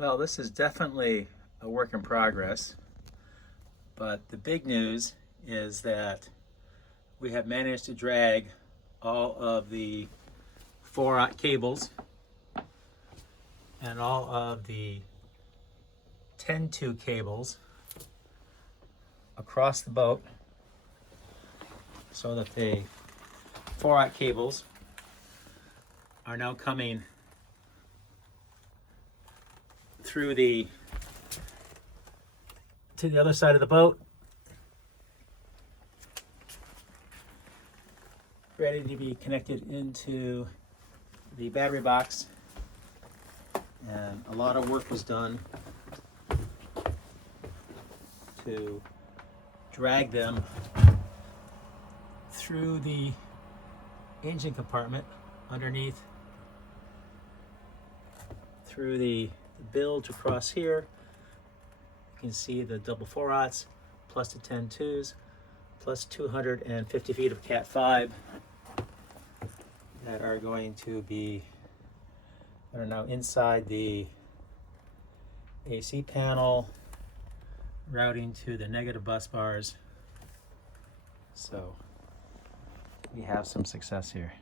Well, this is definitely a work in progress, but the big news is that we have managed to drag all of the 4-aught cables and all of the 10-2 cables across the boat so that the 4-aught cables are now coming through to the other side of the boat, ready to be connected into the battery box. And a lot of work was done to drag them through the engine compartment underneath, through the bilge across here. You can see the double 4-aughts plus the 10-2s plus 250 feet of Cat 5 that are going to be, that are now inside the AC panel, routing to the negative bus bars. So we have some success here.